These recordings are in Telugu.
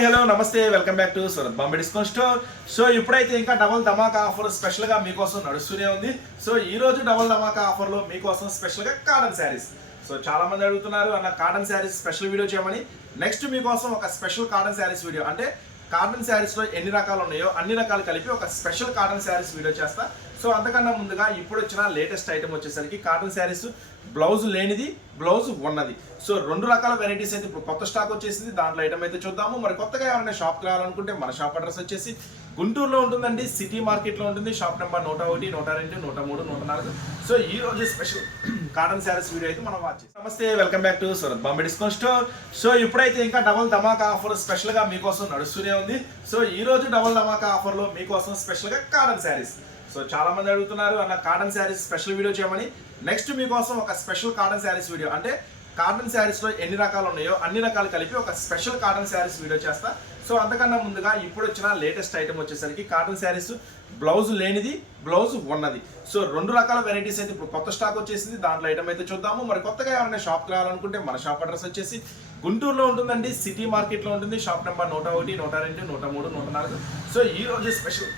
హాయ్ హలో నమస్తే welcome back to Surat Bombay discount store. So ఇప్పుడైతే ఇంకా డబల్ ధమాకా ఆఫర్ స్పెషల్గా మీకోసం నడుస్తూనే ఉంది. సో ఈ రోజు డబల్ ధమాకా ఆఫర్లో మీకోసం స్పెషల్గా కాటన్ శారీస్. సో చాలా మంది అడుగుతున్నారు అన్న కాటన్ శారీస్ స్పెషల్ వీడియో చేయమని. నెక్స్ట్ మీకోసం ఒక స్పెషల్ కాటన్ శారీస్ వీడియో. అంటే కాటన్ శారీస్లో ఎన్ని రకాలు ఉన్నాయో అన్ని రకాలు కలిపి ఒక స్పెషల్ కాటన్ శారీస్ వీడియో చేస్తా. సో అంతకన్నా ముందుగా ఇప్పుడు వచ్చిన లేటెస్ట్ ఐటమ్ వచ్చేసరికి కాటన్ శారీస్ బ్లౌజ్ లేనిది బ్లౌజ్ ఉన్నది. సో రెండు రకాల వెరైటీస్ అయితే ఇప్పుడు కొత్త స్టాక్ వచ్చేసింది. దాంట్లో ఐటమ్ అయితే చూద్దాము. మరి కొత్తగా ఎవరైనా షాప్కి రావాలనుకుంటే మన షాప్ అడ్రస్ వచ్చేసి గుంటూరులో ఉంటుందండి సిటీ మార్కెట్లో ఉంటుంది. షాప్ నెంబర్ నూట ఒకటి నూట రెండు నూట మూడు నూట నాలుగు. సో ఈ రోజు స్పెషల్ కాటన్ శారీస్ వీడియో అయితే మనం వాచ్ చేస్తాం. నమస్తే welcome back to Surat Bombay discount store. So ఇప్పుడైతే ఇంకా డబల్ ధమాకా ఆఫర్ స్పెషల్గా మీకోసం నడుస్తూనే ఉంది. సో ఈ రోజు డబల్ ధమాకా ఆఫర్లో మీకోసం స్పెషల్గా కాటన్ శారీస్. సో చాలా మంది అడుగుతున్నారు అన్న కాటన్ శారీస్ స్పెషల్ వీడియో చేయమని. నెక్స్ట్ మీకోసం ఒక స్పెషల్ కాటన్ శారీస్ వీడియో. అంటే కాటన్ శారీస్లో ఎన్ని రకాలు ఉన్నాయో అన్ని రకాలు కలిపి ఒక స్పెషల్ కాటన్ శారీస్ వీడియో చేస్తా. సో అంతకన్నా ముందుగా ఇప్పుడు వచ్చిన లేటెస్ట్ ఐటమ్ వచ్చేసరికి కాటన్ శారీస్ బ్లౌజ్ లేనిది బ్లౌజ్ ఉన్నది. సో రెండు రకాల వెరైటీస్ అయితే ఇప్పుడు కొత్త స్టాక్ వచ్చేసింది. దాంట్లో ఐటమ్ అయితే చూద్దాము. మరి కొత్తగా ఎవరైనా షాప్కి రావాలనుకుంటే మన షాప్ అడ్రస్ వచ్చేసి గుంటూరులో ఉంటుందండి సిటీ మార్కెట్లో ఉంటుంది. షాప్ నెంబర్ నూట ఒకటి నూట రెండు నూట మూడు నూట నాలుగు. సో ఈ రోజు స్పెషల్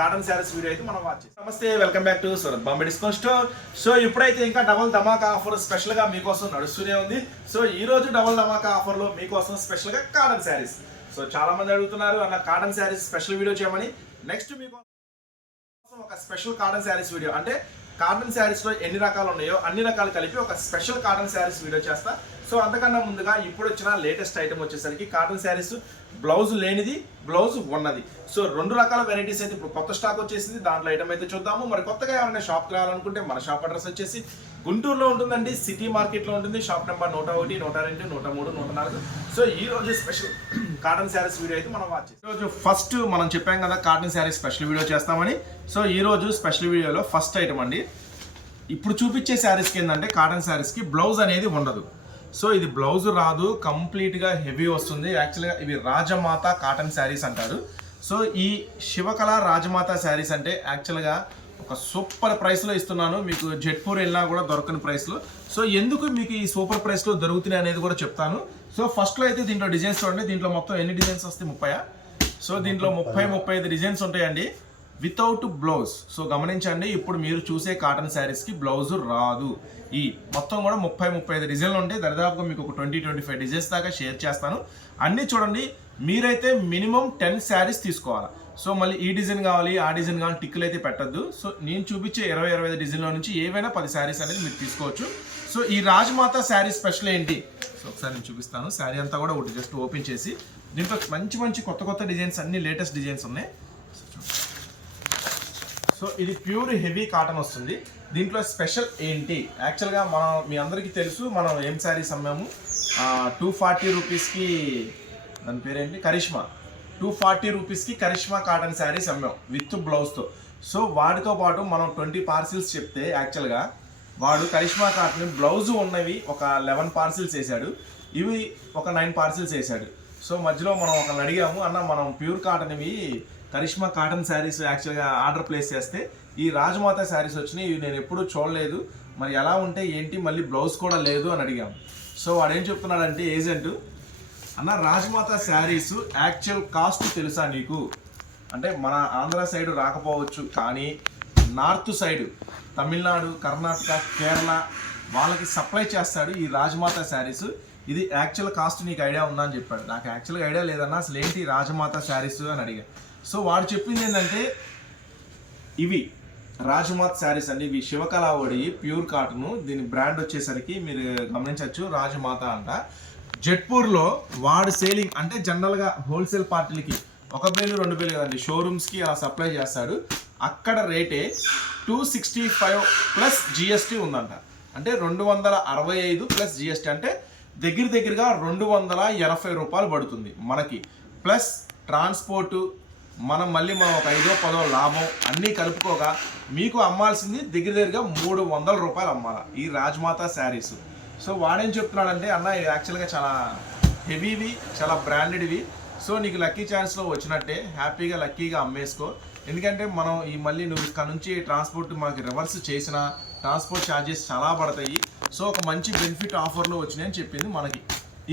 కాటన్ శారీస్ వీడియో అయితే మనం వాచ్ చేస్తాం. నమస్తే welcome back to Surat Bombay discount store so ఇప్పుడైతే ఇంకా డబల్ ధమాకా ఆఫర్ స్పెషల్గా మీకోసం నడుస్తూనే ఉంది. సో ఈ రోజు డబల్ ధమాకా ఆఫర్లో మీకోసం స్పెషల్గా కాటన్ శారీస్. సో చాలా మంది అడుగుతున్నారు అన్న కాటన్ శారీస్ స్పెషల్ వీడియో చేయమని. నెక్స్ట్ మీకు ఒక స్పెషల్ కాటన్ శారీస్ వీడియో అంటే కాటన్ శారీస్లో ఎన్ని రకాలు ఉన్నాయో అన్ని రకాలు కలిపి ఒక స్పెషల్ కాటన్ శారీస్ వీడియో చేస్తా. సో అంతకన్నా ముందుగా ఇప్పుడు వచ్చిన లేటెస్ట్ ఐటమ్ వచ్చేసరికి కాటన్ శారీస్ బ్లౌజ్ లేనిది బ్లౌజ్ ఉన్నది. సో రెండు రకాల వెరైటీస్ అయితే ఇప్పుడు కొత్త స్టాక్ వచ్చేసింది. దాంట్లో ఐటమ్ అయితే చూద్దాము. మరి కొత్తగా ఎవరైనా షాప్కి రావాలనుకుంటే మన షాప్ అడ్రస్ వచ్చేసి గుంటూరులో ఉంటుందండి సిటీ మార్కెట్లో ఉంటుంది. షాప్ నెంబర్ నూట ఒకటి నూట రెండు నూట మూడు నూట నాలుగు. సో ఈ రోజు స్పెషల్ కాటన్ శారీస్ వీడియో అయితే మనం వాచ్ ఈరోజు రోజు ఫస్ట్ మనం చెప్పాం కదా కాటన్ శారీస్ స్పెషల్ వీడియో చేస్తామని. సో ఈరోజు స్పెషల్ వీడియోలో ఫస్ట్ ఐటమ్ అండి. ఇప్పుడు చూపించే శారీస్కి ఏంటంటే కాటన్ శారీస్కి బ్లౌజ్ అనేది ఉండదు. సో ఇది బ్లౌజ్ రాదు కంప్లీట్గా హెవీ వస్తుంది. యాక్చువల్గా ఇవి రాజమాత కాటన్ శారీస్ అంటారు. సో ఈ శివకళ రాజమాత శారీస్ అంటే యాక్చువల్గా ఒక సూపర్ ప్రైస్లో ఇస్తున్నాను. మీకు జెట్పూర్ వెళ్ళినా కూడా దొరకని ప్రైస్లో సో ఎందుకు మీకు ఈ సూపర్ ప్రైస్లో దొరుకుతున్నాయి అనేది కూడా చెప్తాను. సో ఫస్ట్లో అయితే దీంట్లో డిజైన్స్ చూడండి. దీంట్లో మొత్తం ఎన్ని డిజైన్స్ వస్తాయి? ముప్పయా? సో దీంట్లో ముప్పై ముప్పై ఐదు డిజైన్స్ ఉంటాయండి. వితౌట్ బ్లౌజ్ సో గమనించండి ఇప్పుడు మీరు చూసే కాటన్ శారీస్కి బ్లౌజ్ రాదు. ఈ మొత్తం కూడా ముప్పై ముప్పై ఐదు డిజైన్లు ఉంటాయి. దరిదాపుగా మీకు ఒక ట్వంటీ ట్వంటీ ఫైవ్ డిజైన్స్ దాకా షేర్ చేస్తాను. అన్నీ చూడండి మీరైతే మినిమం టెన్ శారీస్ తీసుకోవాలి. సో మళ్ళీ ఈ డిజైన్ కావాలి ఆ డిజైన్ కావాలి టిక్కులు అయితే పెట్టద్దు. సో నేను చూపించే ఇరవై ఇరవై ఐదు డిజైన్లో నుంచి ఏవైనా పది శారీస్ అనేది మీరు తీసుకోవచ్చు. సో ఈ రాజమాత శారీ స్పెషల్ ఏంటి? ఒకసారి నేను చూపిస్తాను. శారీ అంతా కూడా ఒకటి జస్ట్ ఓపెన్ చేసి దీంట్లో మంచి మంచి కొత్త కొత్త డిజైన్స్ అన్ని లేటెస్ట్ డిజైన్స్ ఉన్నాయి. సో ఇది ప్యూర్ హెవీ కాటన్ వస్తుంది. దీంట్లో స్పెషల్ ఏంటి? యాక్చువల్గా మనం మీ అందరికీ తెలుసు మనం ఏం శారీస్ అమ్మాము టూ ఫార్టీ రూపీస్కి దాని పేరేంటి? కరిష్మా. టూ ఫార్టీ రూపీస్కి కరిష్మా కాటన్ శారీస్ అమ్మాం విత్ బ్లౌజ్తో. సో వాటితో పాటు మనం ట్వంటీ పార్సిల్స్ చెప్తే యాక్చువల్గా వాడు కరిష్మా కాటన్ బ్లౌజ్ ఉన్నవి ఒక లెవెన్ పార్సిల్స్ వేసాడు ఇవి ఒక నైన్ పార్సిల్స్ వేసాడు సో మధ్యలో మనం ఒకరిని అడిగాము అన్న మనం ప్యూర్ కాటన్ ఇవి కరిష్మా కాటన్ శారీస్ యాక్చువల్గా ఆర్డర్ ప్లేస్ చేస్తే ఈ రాజమాత శారీస్ వచ్చినాయి ఇవి నేను ఎప్పుడూ చూడలేదు. మరి ఎలా ఉంటే ఏంటి? మళ్ళీ బ్లౌజ్ కూడా లేదు అని అడిగాము సో వాడు ఏం చెప్తున్నాడంటే ఏజెంట్ అన్న రాజమాత శారీస్ యాక్చువల్ కాస్ట్ తెలుసా నీకు? అంటే మన ఆంధ్ర సైడ్ రాకపోవచ్చు కానీ నార్త్ సైడ్ తమిళనాడు కర్ణాటక కేరళ వాళ్ళకి సప్లై చేస్తాడు ఈ రాజమాత శారీస్. ఇది యాక్చువల్ కాస్ట్ నీకు ఐడియా ఉందా అని చెప్పాడు. నాకు యాక్చువల్గా ఐడియా లేదన్నా అసలు ఏంటి రాజమాత శారీస్ అని అడిగా. సో వాడు చెప్పింది ఏంటంటే ఇవి రాజమాత్ శారీస్ అండి. ఇవి శివకళావడి ప్యూర్ కాటన్. దీని బ్రాండ్ వచ్చేసరికి మీరు గమనించవచ్చు రాజమాత అంట. జట్పూర్లో వాడు సేలింగ్ అంటే జనరల్గా హోల్సేల్ పార్టీలకి ఒక బేలు రెండు బేలు కదండి. షోరూమ్స్కి అలా సప్లై చేస్తాడు. అక్కడ రేటే two sixty five plus GST ఉందంట. అంటే రెండు వందల అరవై ఐదు ప్లస్ జిఎస్టీ అంటే దగ్గర దగ్గరగా రెండు వందల ఎనభై రూపాయలు పడుతుంది మనకి. ప్లస్ ట్రాన్స్పోర్టు మనం మళ్ళీ మనం ఒక ఐదో పదో లాభం అన్నీ కలుపుకోగా మీకు అమ్మాల్సింది దగ్గర దగ్గరగా మూడు వందల రూపాయలు అమ్మాలి ఈ రాజ్మాత శారీస్. సో వాడేం చెప్తున్నాడంటే అన్న ఇది యాక్చువల్గా చాలా హెవీవి చాలా బ్రాండెడ్వి సో నీకు లక్కీ ఛాన్స్లో వచ్చినట్టే. హ్యాపీగా లక్కీగా అమ్మేసుకో. ఎందుకంటే మనం ఈ మళ్ళీ నువ్వు ఇక్కడ నుంచి ట్రాన్స్పోర్ట్ మనకి రివర్స్ చేసిన ట్రాన్స్పోర్ట్ ఛార్జెస్ చాలా పడతాయి. సో ఒక మంచి బెనిఫిట్ ఆఫర్లో వచ్చినాయని చెప్పింది మనకి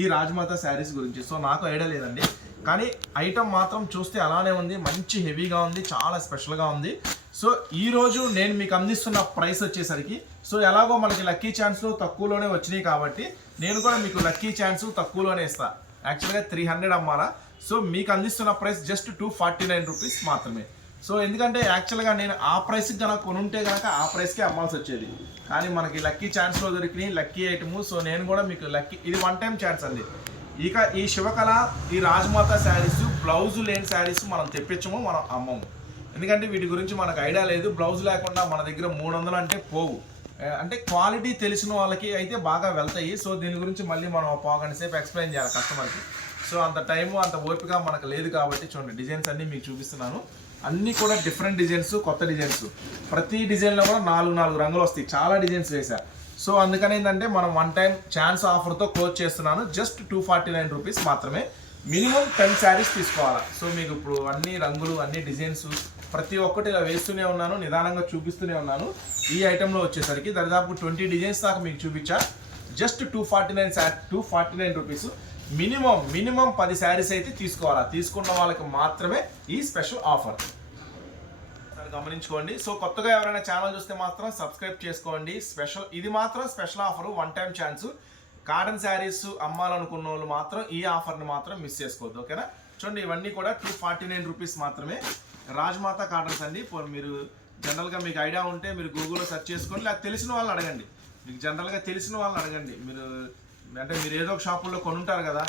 ఈ రాజమాత శారీస్ గురించి. సో నాకు ఐడియా లేదండి. కానీ ఐటమ్ మాత్రం చూస్తే అలానే ఉంది. మంచి హెవీగా ఉంది. చాలా స్పెషల్గా ఉంది. సో ఈ రోజు నేను మీకు అందిస్తున్న ప్రైస్ వచ్చేసరికి సో ఎలాగో మనకి లక్కీ ఛాన్స్లు తక్కువలోనే వచ్చినాయి కాబట్టి నేను కూడా మీకు లక్కీ ఛాన్స్ తక్కువలోనే ఇస్తాను యాక్చువల్గా త్రీ హండ్రెడ్ అమ్మాలా? సో మీకు అందిస్తున్న price just two forty nine rupees మాత్రమే. సో ఎందుకంటే యాక్చువల్గా నేను ఆ ప్రైస్కి కనుక కొనుంటే కనుక ఆ ప్రైస్కే అమ్మాల్సి వచ్చేది. కానీ మనకి లక్కీ ఛాన్స్లో దొరికినాయి లక్కీ ఐటమ్ సో నేను కూడా మీకు లక్కీ ఇది వన్ టైం ఛాన్స్ అండి. ఇక ఈ శివకళ ఈ రాజమాత శారీస్ బ్లౌజ్ లేని శారీస్ మనం తెప్పించము మనం అమ్మము. ఎందుకంటే వీటి గురించి మనకు ఐడియా లేదు. బ్లౌజ్ లేకుండా మన దగ్గర మూడు వందలు అంటే పోవు. అంటే క్వాలిటీ తెలిసిన వాళ్ళకి అయితే బాగా వెళ్తాయి. సో దీని గురించి మళ్ళీ మనం ఒక సేపు ఎక్స్ప్లెయిన్ చేయాలి కస్టమర్కి సో అంత టైము అంత ఓపిక మనకు లేదు కాబట్టి చూడండి డిజైన్స్ అన్నీ మీకు చూపిస్తున్నాను. అన్నీ కూడా డిఫరెంట్ డిజైన్స్ కొత్త డిజైన్స్ ప్రతి డిజైన్లో కూడా నాలుగు నాలుగు రంగులు వస్తాయి. చాలా డిజైన్స్ వేసా సో అందుకని ఏంటంటే మనం వన్ టైం ఛాన్స్ ఆఫర్తో క్లోజ్ చేస్తున్నాను. Just two forty nine rupees మాత్రమే. మినిమం టెన్ శారీస్ తీసుకోవాలా. సో మీకు ఇప్పుడు అన్ని రంగులు అన్ని డిజైన్స్ ప్రతి ఒక్కటి ఇలా వేస్తూనే ఉన్నాను. నిదానంగా చూపిస్తూనే ఉన్నాను. ఈ ఐటెంలో వచ్చేసరికి దాదాపు ట్వంటీ డిజైన్స్ దాకా మీకు చూపించా. Just two forty nine two forty nine rupees minimum minimum పది శారీస్ అయితే తీసుకోవాలా. తీసుకున్న వాళ్ళకి మాత్రమే ఈ స్పెషల్ ఆఫర్. గమనించుకోండి. సో కొత్తగా ఎవరైనా ఛానల్ చూస్తే మాత్రం సబ్స్క్రైబ్ చేసుకోండి. స్పెషల్ ఇది మాత్రం special offer one time chance cotton saris అమ్మాలనుకున్న వాళ్ళు మాత్రం ఈ ఆఫర్ని మాత్రం మిస్ చేసుకోవద్దు. ఓకేనా? చూడండి ఇవన్నీ కూడా టూ ఫార్టీ నైన్ రూపీస్ మాత్రమే. రాజ్మాత కాటన్స్ అండి. మీరు జనరల్గా మీకు ఐడియా ఉంటే మీరు గూగుల్లో సెర్చ్ చేసుకోండి. లేకపోతే తెలిసిన వాళ్ళని అడగండి. మీకు జనరల్గా తెలిసిన వాళ్ళని అడగండి. మీరు అంటే మీరు ఏదో ఒక షాపుల్లో కొనుంటారు కదా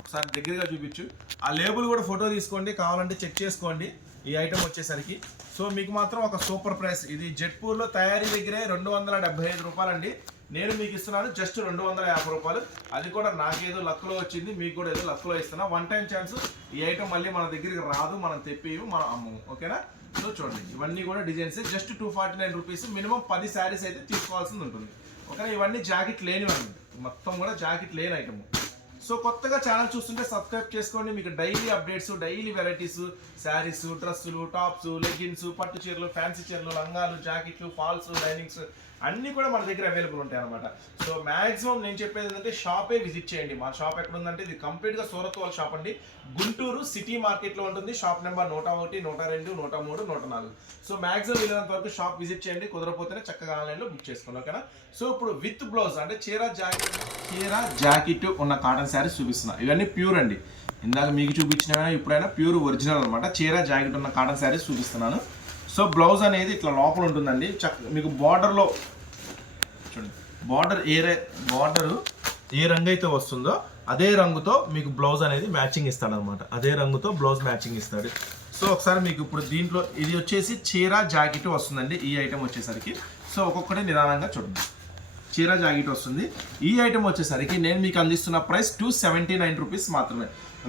ఒకసారి దగ్గరగా చూపించు. ఆ లేబుల్ కూడా ఫోటో తీసుకోండి కావాలంటే చెక్ చేసుకోండి. ఈ ఐటమ్ వచ్చేసరికి. సో మీకు మాత్రం ఒక సూపర్ ప్రైస్ ఇది జెట్పూర్లో తయారీ దగ్గరే రెండు వందల డెబ్బై ఐదు రూపాయలండి. నేను మీకు ఇస్తున్నాను జస్ట్ రెండు వందల యాభై రూపాయలు. అది కూడా నాకేదో లక్లో వచ్చింది మీకు కూడా ఏదో లక్లో ఇస్తున్నా. వన్ టైం ఛాన్స్ ఈ ఐటమ్ మళ్ళీ మన దగ్గరికి రాదు మనం తెప్పి మనం అమ్మము ఓకేనా? సో చూడండి. ఇవన్నీ కూడా designs just two forty nine rupees minimum పది శారీస్ అయితే తీసుకోవాల్సింది ఉంటుంది. కానీ ఇవన్నీ జాకెట్ లేనివన్నీ మొత్తం కూడా జాకెట్ లేని ఐటమ్ సో కొత్తగా ఛానల్ చూస్తుంటే సబ్స్క్రైబ్ చేసుకోండి. మీకు daily updates daily varieties saris డ్రెస్సులు టాప్స్ లెగ్గిన్స్ పట్టు చీరలు ఫ్యాన్సీ చీరలు లంగాలు జాకెట్లు ఫాల్స్ లైనింగ్స్ అన్నీ కూడా మన దగ్గర అవైలబుల్ ఉంటాయి అనమాట సో మాక్సిమం నేను చెప్పేది ఏంటంటే షాపే విజిట్ చేయండి. మా షాప్ ఎక్కడ ఉందంటే ఇది కంప్లీట్గా సూరత్ వాళ్ళ షాప్ అండి. గుంటూరు సిటీ మార్కెట్లో ఉంటుంది. షాప్ నెంబర్ నూట ఒకటి నూట రెండు నూట మూడు నూట నాలుగు. సో మాక్సిమం వెళ్ళినంత వరకు షాప్ విజిట్ చేయండి. కుదరపోతేనే చక్కగా ఆన్లైన్లో బుక్ చేసుకోండి ఓకేనా సో ఇప్పుడు విత్ బ్లౌజ్ అంటే చీర జాకెట్ చీర జాకెట్ ఉన్న కాటన్ శారీస్ చూపిస్తున్నా. ఇవన్నీ ప్యూర్ అండి. ఇందాక మీకు చూపించిన ఇప్పుడైనా ప్యూర్ ఒరిజినల్ అనమాట చీర జాకెట్ ఉన్న కాటన్ శారీస్ చూపిస్తున్నాను. సో బ్లౌజ్ అనేది ఇట్లా లోపల ఉంటుందండి. చక్క మీకు బార్డర్లో చూడండి. బార్డర్ ఏ బార్డరు ఏ రంగు అయితే వస్తుందో అదే రంగుతో మీకు బ్లౌజ్ అనేది మ్యాచింగ్ ఇస్తాడు అనమాట అదే రంగుతో బ్లౌజ్ మ్యాచింగ్ ఇస్తాడు. సో ఒకసారి మీకు ఇప్పుడు దీంట్లో ఇది వచ్చేసి చీర జాకెట్ వస్తుందండి. ఈ ఐటెం వచ్చేసరికి. సో ఒక్కొక్కటి నిదానంగా చూడండి. చీర జాకెట్ వస్తుంది. ఈ ఐటెం వచ్చేసరికి నేను మీకు అందిస్తున్న price two seventy nine rupees మాత్రమే.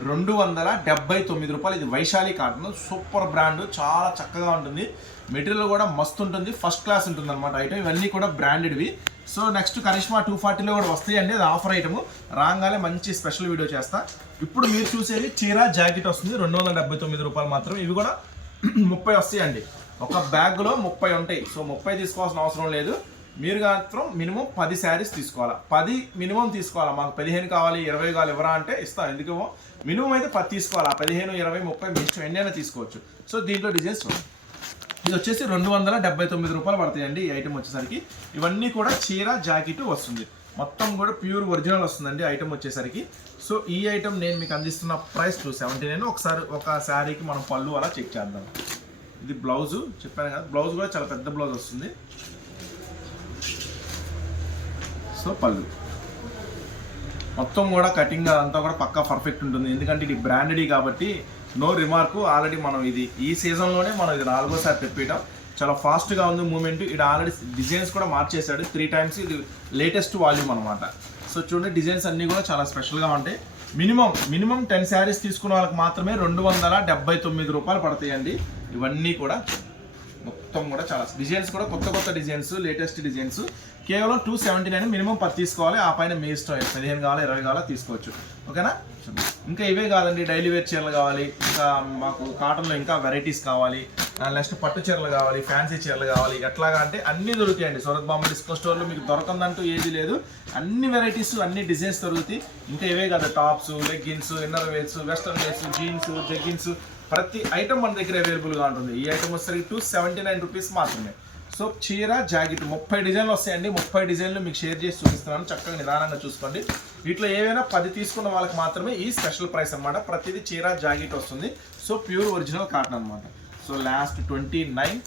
రెండు వందల డెబ్బై తొమ్మిది రూపాయలు. ఇది వైశాలి కాటన్. Super brand. చాలా చక్కగా ఉంటుంది. మెటీరియల్ కూడా మస్తు ఉంటుంది. ఫస్ట్ క్లాస్ ఉంటుంది అనమాట ఐటమ్ ఇవన్నీ కూడా బ్రాండెడ్వి సో నెక్స్ట్ కరిష్మా టూ ఫార్టీలో కూడా వస్తాయండి అది ఆఫర్ ఐటమ్ రాగానే మంచి స్పెషల్ వీడియో చేస్తా. ఇప్పుడు మీరు చూసేది చీర జాకెట్ వస్తుంది. రెండు వందల డెబ్బై తొమ్మిది రూపాయలు మాత్రం ఇవి కూడా ముప్పై వస్తాయండి. ఒక బ్యాగ్లో ముప్పై ఉంటాయి. సో ముప్పై తీసుకోవాల్సిన అవసరం లేదు. మీరు మాత్రం మినిమం పది శారీస్ తీసుకోవాలా? పది మినిమం తీసుకోవాలా? మాకు పదిహేను కావాలి ఇరవై కావాలి ఎవరా అంటే ఇస్తాం. ఎందుకు మినిమం అయితే పది తీసుకోవాలా? పదిహేను ఇరవై ముప్పై మీ ఇష్టం ఎన్నైనా తీసుకోవచ్చు. సో దీంట్లో డిజైన్స్ ఇది వచ్చేసి రెండు వందల డెబ్బై తొమ్మిది రూపాయలు పడతాయండి ఈ ఐటమ్ వచ్చేసరికి. ఇవన్నీ కూడా చీర జాకెట్ వస్తుంది. మొత్తం కూడా ప్యూర్ ఒరిజినల్ వస్తుందండి ఐటెం వచ్చేసరికి. సో ఈ ఐటెం నేను మీకు అందిస్తున్న ప్రైస్ టూ సెవెంటీ నైన్. ఒకసారి ఒక శారీకి మనం పళ్ళు అలా చెక్ చేద్దాం. ఇది బ్లౌజు చెప్పాను కదా బ్లౌజ్ కూడా చాలా పెద్ద బ్లౌజ్ వస్తుంది. సో పళ్ళు. మొత్తం కూడా కటింగ్ అదంతా కూడా పక్కా పర్ఫెక్ట్ ఉంటుంది. ఎందుకంటే ఇది బ్రాండెడ్ కాబట్టి నో రిమార్క్ ఆల్రెడీ మనం ఇది ఈ సీజన్లోనే మనం ఇది నాలుగోసారి తెప్పియటం. చాలా ఫాస్ట్గా ఉంది మూమెంట్ ఇది ఆల్రెడీ డిజైన్స్ కూడా మార్చేశాడు. త్రీ టైమ్స్ ఇది లేటెస్ట్ వాల్యూమ్ అనమాట సో చూడండి డిజైన్స్ అన్నీ కూడా చాలా స్పెషల్గా ఉంటాయి. మినిమం మినిమం టెన్ శారీస్ తీసుకున్న వాళ్ళకి మాత్రమే రెండు వందల డెబ్బై తొమ్మిది రూపాయలు పడతాయండి. ఇవన్నీ కూడా మొత్తం కూడా చాలా డిజైన్స్ కూడా కొత్త కొత్త డిజైన్స్ లేటెస్ట్ డిజైన్స్ కేవలం టూ సెవెంటీ నైన్ మినిమం పది తీసుకోవాలి. ఆ పైన మీ ఇష్టం పదిహేను కావాలి ఇరవై కావాలా తీసుకోవచ్చు. ఓకేనా? ఇంకా ఇవే కాదండి. డైలీ వేర్ చీరలు కావాలి. ఇంకా మాకు కాటన్లో ఇంకా వెరైటీస్ కావాలి. నెక్స్ట్ పట్టు చీరలు కావాలి ఫ్యాన్సీ చీరలు కావాలి. ఎట్లాగా అంటే అన్ని దొరుకుతాయండి. సూరత్ బాంబే డిస్కో స్టోర్లో మీకు దొరకందంటూ ఏది లేదు. అన్ని వెరైటీస్ అన్ని డిజైన్స్ దొరుకుతాయి. ఇంకా ఇవే కాదు tops leggings inner wears western wears jeans jeggings ప్రతి ఐటమ్ మన దగ్గర అవైలబుల్గా ఉంటుంది. ఈ ఐటమ్ వచ్చేసరికి టూ సెవెంటీ నైన్ రూపీస్ మాత్రమే. సో చీర జాకెట్ ముప్పై డిజైన్లు వస్తాయండి. ముప్పై డిజైన్లు మీకు షేర్ చేసి చూపిస్తున్నాను. చక్కగా నిదానంగా చూసుకోండి. వీటిలో ఏవైనా పది తీసుకున్న వాళ్ళకి మాత్రమే ఈ స్పెషల్ ప్రైస్ అన్నమాట. ప్రతిదీ చీర జాకెట్ వస్తుంది. సో ప్యూర్ ఒరిజినల్ కాటన్ అనమాట so last twenty nine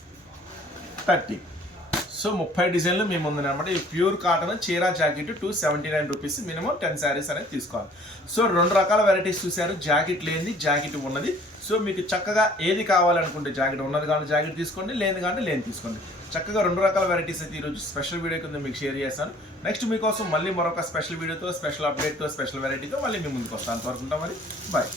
thirty so ముప్పై డిజైన్లు మేము ఉంది అనమాట ఈ ప్యూర్ కాటన్ చీర jacket two seventy nine rupees minimum ten saris అనేది తీసుకోవాలి. సో రెండు రకాల వెరైటీస్ చూశారు. జాకెట్ లేనిది జాకెట్ ఉన్నది. సో మీకు చక్కగా ఏది కావాలనుకుంటే జాకెట్ ఉన్నది కానీ జాకెట్ తీసుకోండి లేని కానీ లేని తీసుకోండి. చక్కగా రెండు రకాల వెరైటీస్ అయితే ఈరోజు స్పెషల్ వీడియో కింద మీకు షేర్ చేస్తాను నెక్స్ట్ మీకోసం మళ్ళీ మరొక స్పెషల్ వీడియోతో స్పెషల్ అప్డేట్తో స్పెషల్ వెరైటీతో మళ్ళీ మీ ముందుకు వస్తాను. అంతవరకు ఉంటాం మరి. బాయ్